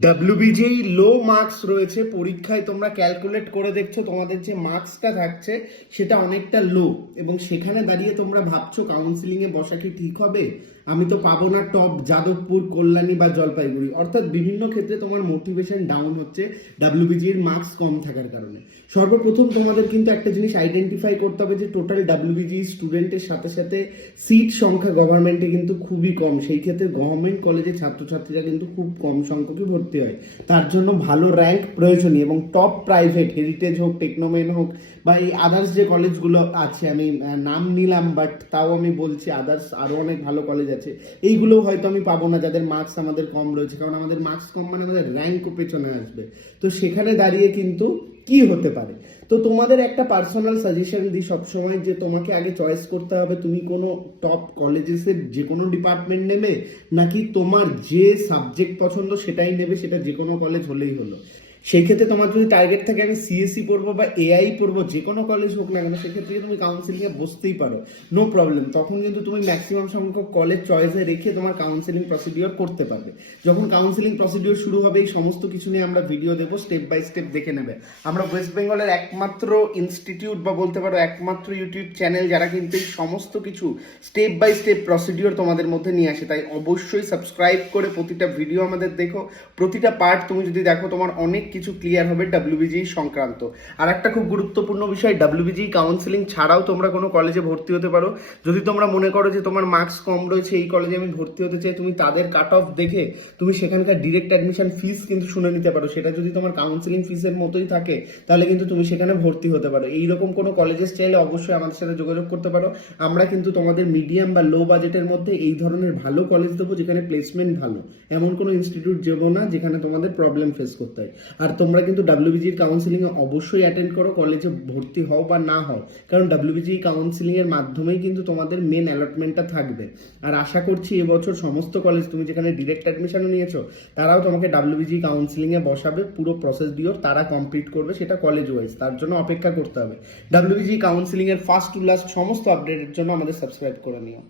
ডাব্লিউবিজিই লো marks রয়েছে পরীক্ষায়, তোমরা ক্যালকুলেট করে দেখছো তোমাদের যে মার্কসটা থাকছে সেটা অনেকটা লো, এবং সেখানে দাঁড়িয়ে তোমরা ভাবছো কাউন্সিলিং এ বসা কি ঠিক হবে? আমি তো পাবো না টপ যাদবপুর, কল্যাণী বা জলপাইগুড়ি। অর্থাৎ বিভিন্ন ক্ষেত্রে তোমার মোটিভেশন ডাউন হচ্ছে ডাব্লিউবিজির মার্কস কম থাকার কারণে। সর্বপ্রথম তোমাদের কিন্তু একটা জিনিস আইডেন্টিফাই করতে হবে যে টোটাল ডাব্লিউবিজি স্টুডেন্টের সাথে সাথে সিট সংখ্যা গভর্নমেন্টে কিন্তু খুবই কম। সেই ক্ষেত্রে গভর্নমেন্ট কলেজে ছাত্রছাত্রীরা কিন্তু খুব কম সংখ্যকই ভর্তি হয়। তার জন্য ভালো র্যাঙ্ক প্রয়োজনীয়, এবং টপ প্রাইভেট হেরিটেজ হোক, টেকনোমেন হোক, বা এই আদার্স যে কলেজগুলো আছে, আমি নাম নিলাম বাট তাও আমি বলছি আদার্স আরও অনেক ভালো কলেজ আছে, এইগুলো হয়তো আমি পাবো না যাদের মার্কস আমাদের কম রয়েছে, কারণ আমাদের মার্কস কম মানে আমাদের র্যাঙ্কও পেছনে আসবে। তো সেখানে দাঁড়িয়ে কিন্তু কি হতে পারে, তো তোমাদের একটা পার্সোনাল সাজেশন দিই সবসময় যে তোমাকে আগে চয়েস করতে হবে তুমি কোনো টপ কলেজেসের যে কোনো ডিপার্টমেন্ট নেবে, নাকি তোমার যে সাবজেক্ট পছন্দ সেটাই নেবে, সেটা যে কোনো কলেজ হলেই হলো। সেই ক্ষেত্রে তোমার যদি টার্গেট থাকে আমি সিএসসি পড়বো বা এআই পড়বো, যে কোনো কলেজ হোক না কেন, সেক্ষেত্রে তুমি কাউন্সিলিং এ বসতেই পারো, নো প্রবলেম। তখন কিন্তু তুমি ম্যাক্সিমাম সংখ্যক কলেজ চয়েসে রেখে তোমার কাউন্সিলিং প্রসিডিওর করতে পারবে। যখন কাউন্সিলিং প্রসিডিওর শুরু হবে এই সমস্ত কিছু নিয়ে আমরা ভিডিও দেবো, স্টেপ বাই স্টেপ দেখে নেবে। আমরা ওয়েস্ট বেঙ্গলের একমাত্র ইনস্টিটিউট বা বলতে পারো একমাত্র ইউটিউব চ্যানেল যারা কিন্তু এই সমস্ত কিছু স্টেপ বাই স্টেপ প্রসিডিওর তোমাদের মধ্যে নিয়ে আসে। তাই অবশ্যই সাবস্ক্রাইব করে প্রতিটা ভিডিও আমাদের দেখো, প্রতিটা পার্ট তুমি যদি দেখো তোমার অনেক কিছু ক্লিয়ার হবে ডাব্লিউবিজি সংক্রান্ত। আর একটা খুব গুরুত্বপূর্ণ বিষয়, ডাব্লিউবিজি কাউন্সিলিং ছাড়াও তোমরা কোনো কলেজে ভর্তি হতে পারো। যদি তোমরা মনে করো যে তোমার মার্কস কম রয়েছে, এই কলেজে আমি ভর্তি হতে চাই, তুমি তাদের কাট অফ দেখে তুমি সেখানকার ডিরেক্ট অ্যাডমিশন ফিস কিন্তু শুনে নিতে পারো। সেটা যদি তোমার কাউন্সিলিং ফিসের মতোই থাকে তাহলে কিন্তু তুমি সেখানে ভর্তি হতে পারো। এইরকম কোনো কলেজেস চাইলে অবশ্যই আমাদের সাথে যোগাযোগ করতে পারো। আমরা কিন্তু তোমাদের মিডিয়াম বা লো বাজেটের মধ্যে এই ধরনের ভালো কলেজ দেবো যেখানে প্লেসমেন্ট ভালো। এমন কোনো ইনস্টিটিউট দেবো না যেখানে তোমাদের প্রবলেম ফেস করতে হয়। আর তোমরা কিন্তু ডাব্লিউবিজির কাউন্সিলিং এ অবশ্যই অ্যাটেন্ড করো, কলেজে ভর্তি হও বা না হও, কারণ ডাব্লিউবিজি কাউন্সিলিং এর মাধ্যমেই কিন্তু তোমাদের মেন অ্যালটমেন্টটা থাকবে। আর আশা করছি এবছর সমস্ত কলেজ, তুমি যেখানে ডিরেক্ট অ্যাডমিশনও নিয়েছো, তারাও তোমাকে ডাব্লিউবিজি কাউন্সিলিং এ বসাবে। পুরো প্রসেস দিও তারা কমপ্লিট করবে, সেটা কলেজ ওয়াইজ, তার জন্য অপেক্ষা করতে হবে। ডাব্লিউবিজি কাউন্সিলিং এর ফার্স্ট টু লাস্ট সমস্ত আপডেটের জন্য আমাদের সাবস্ক্রাইব করে নিও।